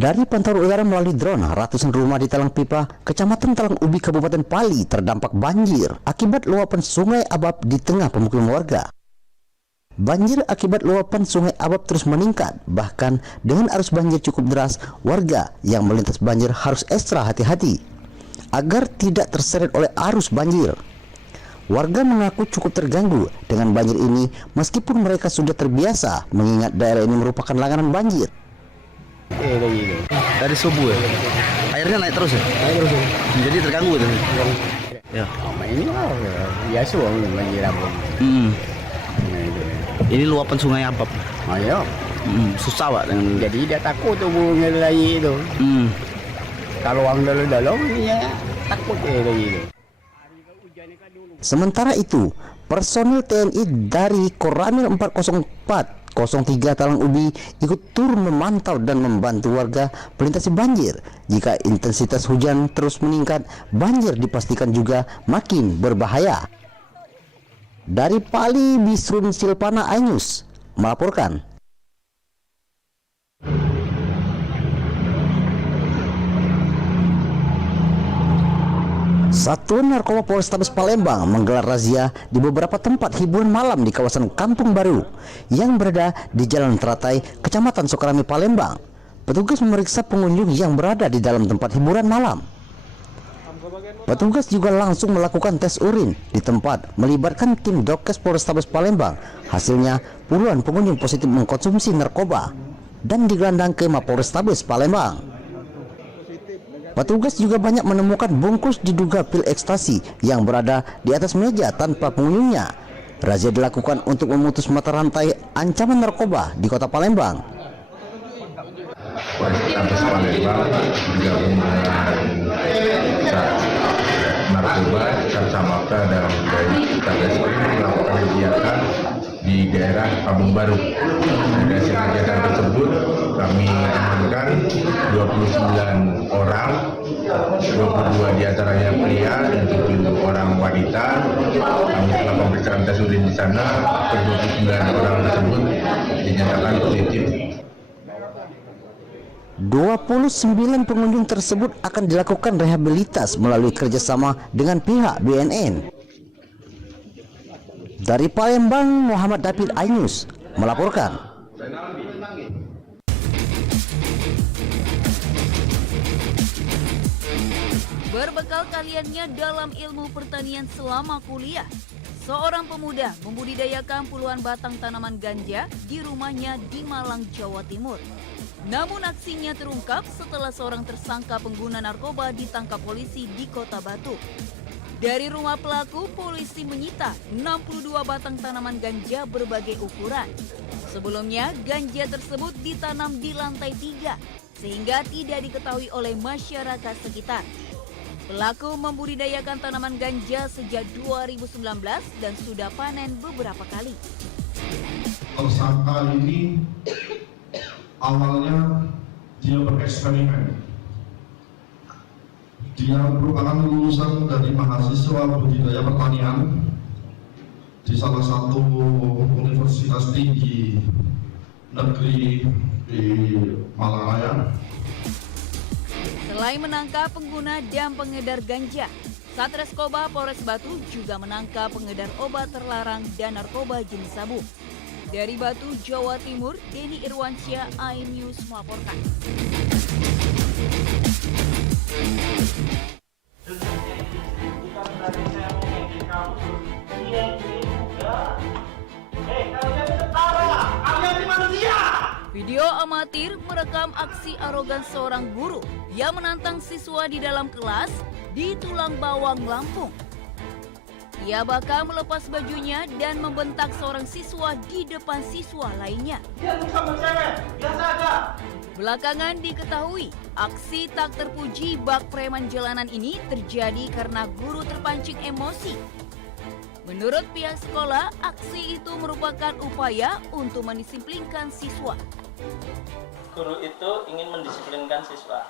Dari pantauan udara melalui drone, ratusan rumah di Talang Pipa, Kecamatan Talang Ubi, Kabupaten Pali terdampak banjir akibat luapan Sungai Abab di tengah pemukiman warga. Banjir akibat luapan Sungai Abab terus meningkat, bahkan dengan arus banjir cukup deras, warga yang melintas banjir harus ekstra hati-hati agar tidak terseret oleh arus banjir. Warga mengaku cukup terganggu dengan banjir ini meskipun mereka sudah terbiasa mengingat daerah ini merupakan langganan banjir. Dari subuh ya? Airnya naik terus ya? Naik terus ya? Jadi terganggu itu? Ya. Ini biasa banjir apa? Ini luapan Sungai Abab. Ayo. Susah Pak dengan... Jadi dia takut tuh ngelai itu. Kalau orang dalam ya takut gitu. Sementara itu, personil TNI dari Koramil 404 03 Talang Ubi ikut turun memantau dan membantu warga melintasi banjir. Jika intensitas hujan terus meningkat, banjir dipastikan juga makin berbahaya. Dari Pali, Bisrun Silpana Ainus melaporkan. Satuan Narkoba Polrestabes Palembang menggelar razia di beberapa tempat hiburan malam di kawasan Kampung Baru yang berada di Jalan Teratai, Kecamatan Sukarami, Palembang. Petugas memeriksa pengunjung yang berada di dalam tempat hiburan malam. Petugas juga langsung melakukan tes urin di tempat melibatkan tim Dokes Polrestabes Palembang. Hasilnya puluhan pengunjung positif mengkonsumsi narkoba dan digelandang ke Mapolrestabes Palembang. Petugas juga banyak menemukan bungkus diduga pil ekstasi yang berada di atas meja tanpa pengunjungnya. Razia dilakukan untuk memutus mata rantai ancaman narkoba di Kota Palembang. Polrestabes Palembang bergabung dengan narkoba Samsabta dan dari Satgas melakukan kegiatan di daerah Kampung Baru. Dari hasil kegiatan tersebut kami amankan 29 orang, 22 diantaranya pria dan 7 orang wanita. Kami telah pemeriksaan tes urin di sana, ke-29 orang tersebut dinyatakan positif. 29 pengunjung tersebut akan dilakukan rehabilitas melalui kerjasama dengan pihak BNN. Dari Palembang, Muhammad David Ainus melaporkan. Berbekal keahliannya dalam ilmu pertanian selama kuliah, seorang pemuda membudidayakan puluhan batang tanaman ganja di rumahnya di Malang, Jawa Timur. Namun aksinya terungkap setelah seorang tersangka pengguna narkoba ditangkap polisi di Kota Batu. Dari rumah pelaku, polisi menyita 62 batang tanaman ganja berbagai ukuran. Sebelumnya, ganja tersebut ditanam di lantai 3, sehingga tidak diketahui oleh masyarakat sekitar. Pelaku membudidayakan tanaman ganja sejak 2019 dan sudah panen beberapa kali. Tersangka ini awalnya dia bereksperimen. Dia merupakan lulusan dari mahasiswa budidaya pertanian di salah satu universitas tinggi negeri di Malaya. Selain menangkap pengguna dan pengedar ganja, Satreskoba Polres Batu juga menangkap pengedar obat terlarang dan narkoba jenis sabu. Dari Batu, Jawa Timur, Denny Irwansyah, iNews melaporkan. Video amatir merekam aksi arogan seorang guru yang menantang siswa di dalam kelas di Tulang Bawang, Lampung. Ia bahkan melepas bajunya dan membentak seorang siswa di depan siswa lainnya. Belakangan diketahui, aksi tak terpuji bak preman jalanan ini terjadi karena guru terpancing emosi. Menurut pihak sekolah, aksi itu merupakan upaya untuk mendisiplinkan siswa. Guru itu ingin mendisiplinkan siswa.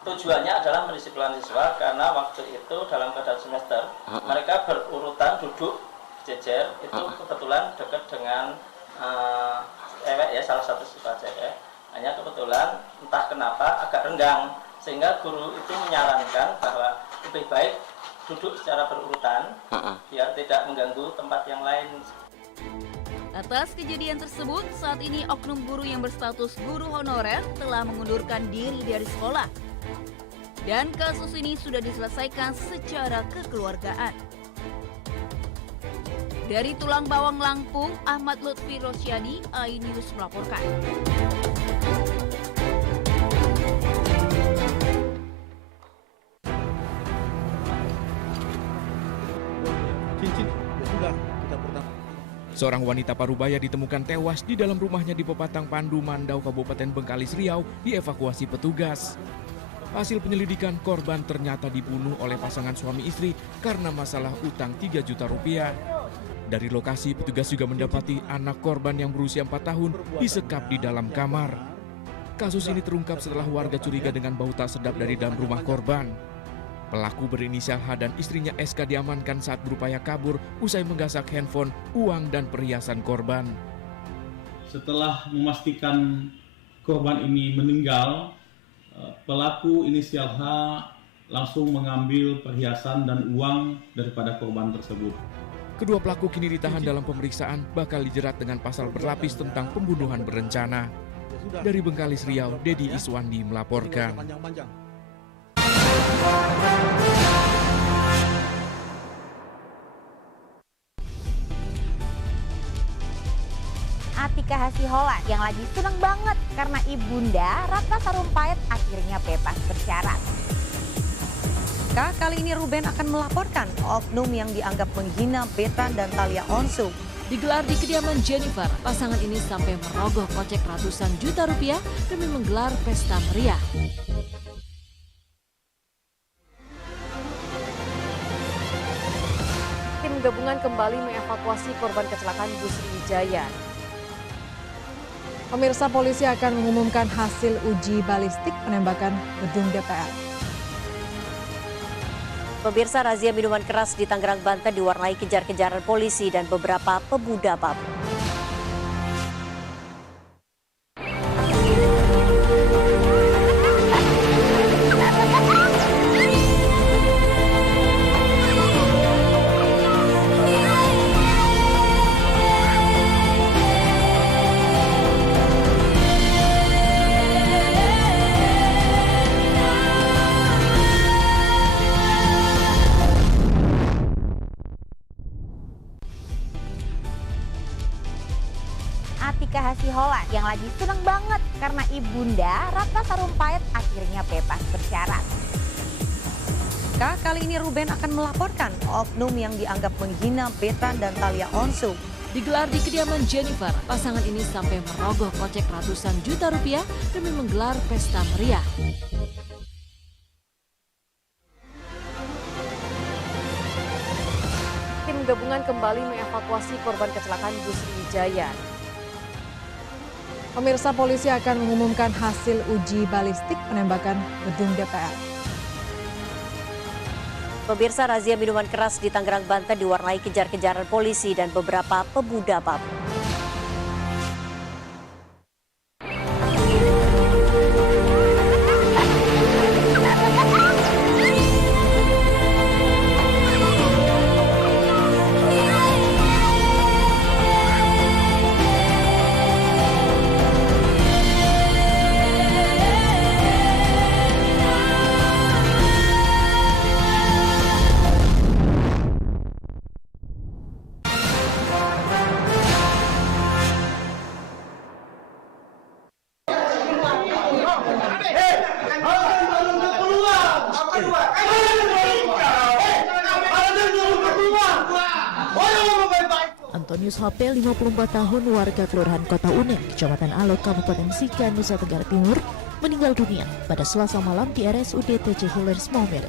Tujuannya adalah mendisiplinkan siswa karena waktu itu dalam keadaan semester mereka berurutan duduk jejer, itu kebetulan dekat dengan cewek ya, salah satu siswa cewek. Hanya kebetulan entah kenapa agak renggang, sehingga guru itu menyarankan bahwa lebih baik duduk secara berurutan biar tidak mengganggu tempat yang lain. Atas kejadian tersebut, saat ini oknum guru yang berstatus guru honorer telah mengundurkan diri dari sekolah. Dan kasus ini sudah diselesaikan secara kekeluargaan. Dari Tulang Bawang Lampung, Ahmad Lutfi Rosyadi, iNews melaporkan. Seorang wanita parubaya ditemukan tewas di dalam rumahnya di Pepatang Pandu, Mandau, Kabupaten Bengkalis Riau, dievakuasi petugas. Hasil penyelidikan, korban ternyata dibunuh oleh pasangan suami istri karena masalah utang 3 juta rupiah. Dari lokasi, petugas juga mendapati anak korban yang berusia 4 tahun disekap di dalam kamar. Kasus ini terungkap setelah warga curiga dengan bau tak sedap dari dalam rumah korban. Pelaku berinisial H dan istrinya SK diamankan saat berupaya kabur usai menggasak handphone, uang, dan perhiasan korban. Setelah memastikan korban ini meninggal, pelaku inisial H langsung mengambil perhiasan dan uang daripada korban tersebut. Kedua pelaku kini ditahan dalam pemeriksaan, bakal dijerat dengan pasal berlapis tentang pembunuhan berencana. Dari Bengkalis Riau, Dedi Iswandi melaporkan. Atika Hasiholan yang lagi seneng banget karena ibunda Ratna Sarumpait akhirnya bebas bersyarat. Kali ini Ruben akan melaporkan oknum yang dianggap menghina Betan dan Thalia Onsum. Digelar di kediaman Jennifer, pasangan ini sampai merogoh kocek ratusan juta rupiah demi menggelar pesta meriah. Tim gabungan kembali mengevakuasi korban kecelakaan bus Sriwijaya. Pemirsa, polisi akan mengumumkan hasil uji balistik penembakan gedung DPR. Pemirsa, razia minuman keras di Tangerang, Banten diwarnai kejar-kejaran polisi dan beberapa pemuda mabuk. Atika Hasiholan yang lagi seneng banget karena ibunda Ratna Sarumpait akhirnya bebas bersyarat. Kali ini Ruben akan melaporkan oknum yang dianggap menghina Betan dan Thalia Onsum. Digelar di kediaman Jennifer, pasangan ini sampai merogoh kocek ratusan juta rupiah demi menggelar pesta meriah. Tim gabungan kembali mengevakuasi korban kecelakaan bus Sriwijaya. Pemirsa, polisi akan mengumumkan hasil uji balistik penembakan gedung DPR. Pemirsa, razia minuman keras di Tangerang, Banten diwarnai kejar-kejaran polisi dan beberapa pemuda mabuk. Antonius HP, 54 tahun, warga Kelurahan Kota Unen, Kecamatan Alok, Kabupaten Sika, Nusa Tenggara Timur, meninggal dunia pada Selasa malam di RSUD TC Hillers Maumere.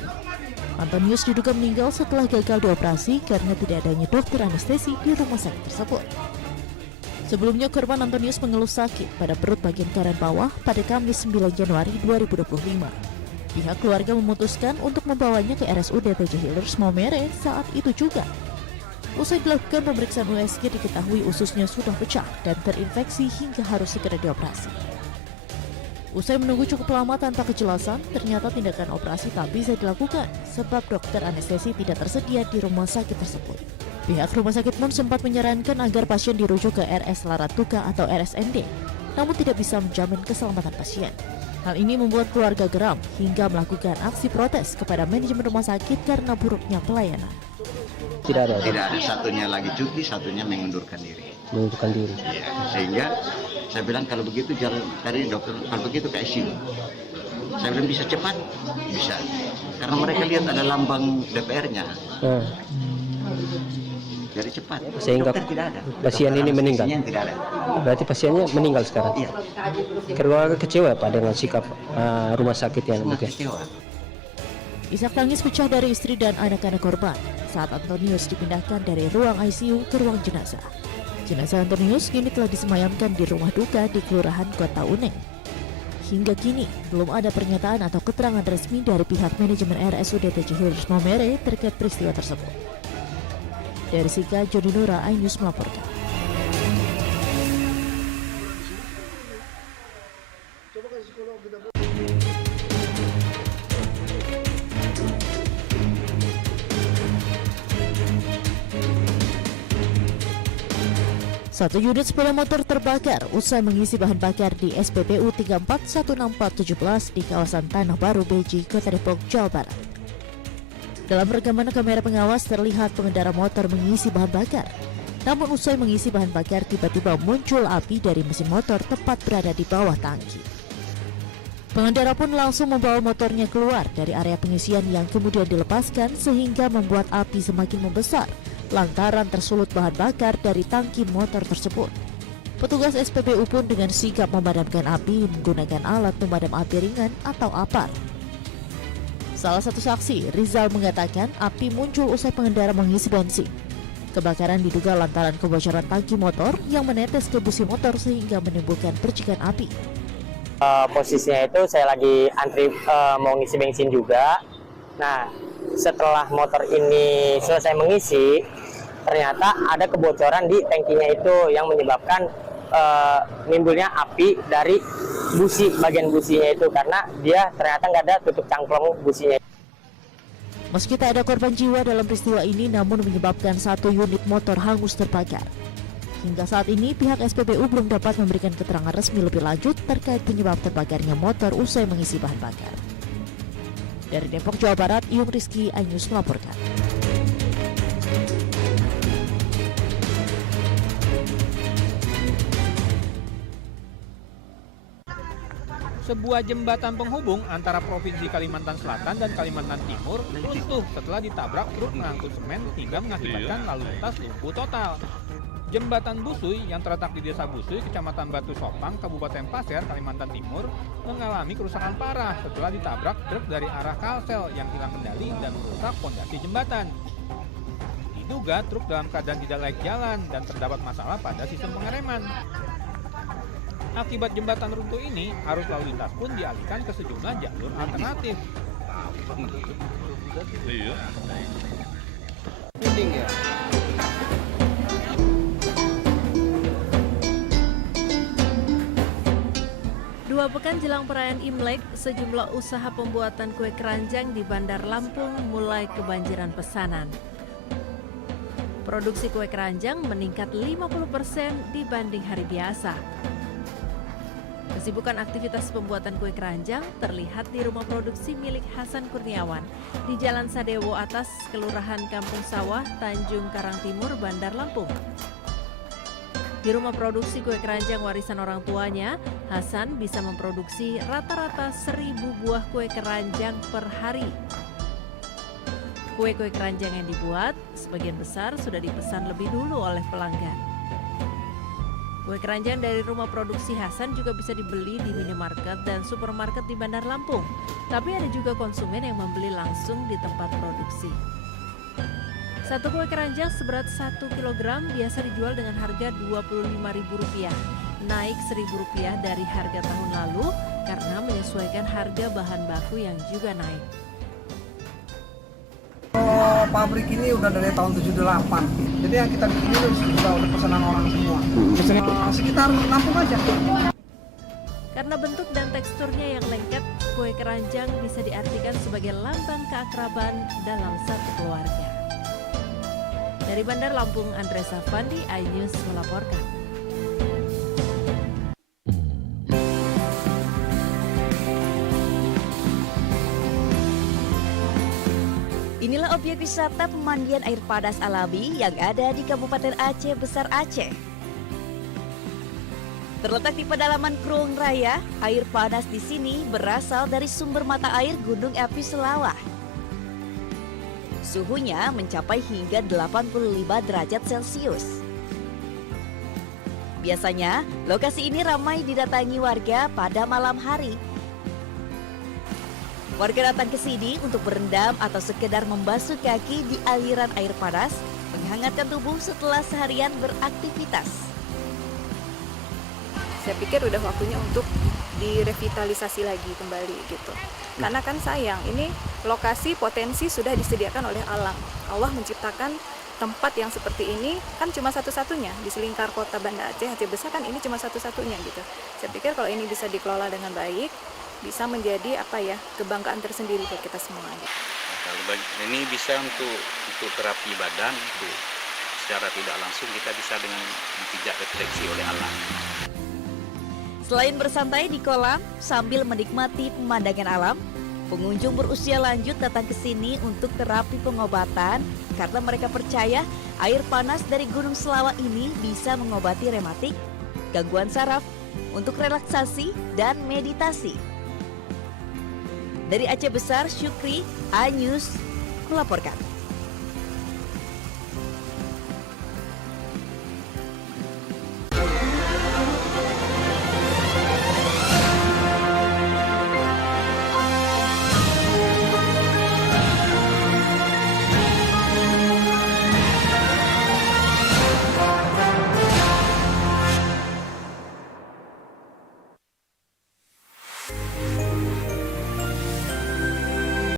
Antonius diduga meninggal setelah gagal dioperasi karena tidak adanya dokter anestesi di rumah sakit tersebut. Sebelumnya, korban Antonius mengeluh sakit pada perut bagian kanan bawah pada Kamis 9 Januari 2025. Pihak keluarga memutuskan untuk membawanya ke RSUD TC Hillers Maumere saat itu juga. Usai dilakukan pemeriksaan USG, diketahui ususnya sudah pecah dan terinfeksi hingga harus segera dioperasi. Usai menunggu cukup lama tanpa kejelasan, ternyata tindakan operasi tak bisa dilakukan sebab dokter anestesi tidak tersedia di rumah sakit tersebut. Pihak rumah sakit pun sempat menyarankan agar pasien dirujuk ke RS Laratuka atau RSND, namun tidak bisa menjamin keselamatan pasien. Hal ini membuat keluarga geram hingga melakukan aksi protes kepada manajemen rumah sakit karena buruknya pelayanan. Tidak ada. Satunya lagi cuti, satunya mengundurkan diri. Ya, sehingga saya bilang kalau begitu jalan tadi dokter, kalau begitu ke ICU. Saya bilang bisa cepat, bisa. Karena mereka lihat ada lambang DPR-nya. Jadi cepat. Sehingga dokter tidak ada. Pasien ini meninggal. Tidak ada. Berarti pasiennya meninggal sekarang. Iya. Keluarga kecewa Pak dengan sikap rumah sakit yang mungkin. Isak tangis pecah dari istri dan anak-anak korban saat Antonius dipindahkan dari ruang ICU ke ruang jenazah. Jenazah Antonius kini telah disemayamkan di rumah duka di Kelurahan Kota Uneng. Hingga kini, belum ada pernyataan atau keterangan resmi dari pihak manajemen RSUD TJ Hillers Maumere terkait peristiwa tersebut. Dari Sika, Joni Nura, iNews melaporkan. Satu unit sepeda motor terbakar usai mengisi bahan bakar di SPBU 3416417 di kawasan Tanah Baru, Beji, Kota Depok, Jawa Barat. Dalam rekaman kamera pengawas terlihat pengendara motor mengisi bahan bakar. Namun usai mengisi bahan bakar tiba-tiba muncul api dari mesin motor tepat berada di bawah tangki. Pengendara pun langsung membawa motornya keluar dari area pengisian yang kemudian dilepaskan sehingga membuat api semakin membesar lantaran tersulut bahan bakar dari tangki motor tersebut. Petugas SPBU pun dengan sigap memadamkan api menggunakan alat pemadam api ringan atau APAR. Salah satu saksi, Rizal, mengatakan api muncul usai pengendara mengisi bensin. Kebakaran diduga lantaran kebocoran tangki motor yang menetes ke busi motor sehingga menimbulkan percikan api. Posisinya itu saya lagi antri mau ngisi bensin juga. Nah, setelah motor ini selesai mengisi, ternyata ada kebocoran di tangkinya itu yang menyebabkan nimbulnya api dari busi, bagian businya itu karena dia ternyata nggak ada tutup cangklong businya. Meski tak ada korban jiwa dalam peristiwa ini, namun menyebabkan satu unit motor hangus terbakar. Hingga saat ini pihak SPBU belum dapat memberikan keterangan resmi lebih lanjut terkait penyebab terbakarnya motor usai mengisi bahan bakar. Dari Depok, Jawa Barat, Yung Rizky, iNews melaporkan. Sebuah jembatan penghubung antara Provinsi Kalimantan Selatan dan Kalimantan Timur runtuh setelah ditabrak truk pengangkut semen hingga mengakibatkan lalu lintas lumpuh total. Jembatan Busuy yang terletak di Desa Busuy, Kecamatan Batu Sopang, Kabupaten Pasir, Kalimantan Timur mengalami kerusakan parah setelah ditabrak truk dari arah Kalsel yang hilang kendali dan merusak pondasi jembatan. Diduga truk dalam keadaan tidak layak jalan dan terdapat masalah pada sistem pengereman. Akibat jembatan runtuh ini, arus lalu lintas pun dialihkan ke sejumlah jalur alternatif. Dua pekan jelang perayaan Imlek, sejumlah usaha pembuatan kue keranjang di Bandar Lampung mulai kebanjiran pesanan. Produksi kue keranjang meningkat 50% dibanding hari biasa. Kesibukan aktivitas pembuatan kue keranjang terlihat di rumah produksi milik Hasan Kurniawan di Jalan Sadewo Atas, Kelurahan Kampung Sawah, Tanjung Karang Timur, Bandar Lampung. Di rumah produksi kue keranjang warisan orang tuanya, Hasan bisa memproduksi rata-rata 1.000 buah kue keranjang per hari. Kue-kue keranjang yang dibuat, sebagian besar sudah dipesan lebih dulu oleh pelanggan. Kue keranjang dari rumah produksi Hasan juga bisa dibeli di minimarket dan supermarket di Bandar Lampung. Tapi ada juga konsumen yang membeli langsung di tempat produksi. Satu kue keranjang seberat 1 kg biasa dijual dengan harga Rp25.000, naik Rp1.000 dari harga tahun lalu karena menyesuaikan harga bahan baku yang juga naik. Pabrik ini udah dari tahun 78, jadi yang kita bikin ini udah pesanan orang semua. Sekitar Lampung aja. Karena bentuk dan teksturnya yang lengket, kue keranjang bisa diartikan sebagai lambang keakraban dalam satu keluarga. Dari Bandar Lampung, Andres Safandi, iNews melaporkan. Inilah objek wisata pemandian air panas alami yang ada di Kabupaten Aceh Besar Aceh. Terletak di pedalaman Krueng Raya, air panas di sini berasal dari sumber mata air Gunung Api Selawah. Suhunya mencapai hingga 85 derajat Celcius. Biasanya, lokasi ini ramai didatangi warga pada malam hari. Warga datang ke sini untuk berendam atau sekedar membasuh kaki di aliran air panas, menghangatkan tubuh setelah seharian beraktivitas. Saya pikir udah waktunya untuk direvitalisasi lagi kembali gitu. Karena kan sayang, ini lokasi potensi sudah disediakan oleh alam. Allah menciptakan tempat yang seperti ini kan cuma satu-satunya di selingkar kota Banda Aceh Besar, kan ini cuma satu-satunya gitu. Saya pikir kalau ini bisa dikelola dengan baik, bisa menjadi kebanggaan tersendiri buat kita semua. Kalau ini bisa untuk terapi badan, untuk secara tidak langsung kita bisa dengan pijat refleksi oleh alam. Selain bersantai di kolam sambil menikmati pemandangan alam, pengunjung berusia lanjut datang ke sini untuk terapi pengobatan karena mereka percaya air panas dari Gunung Selawah ini bisa mengobati rematik, gangguan saraf, untuk relaksasi dan meditasi. Dari Aceh Besar, Syukri, iNews melaporkan.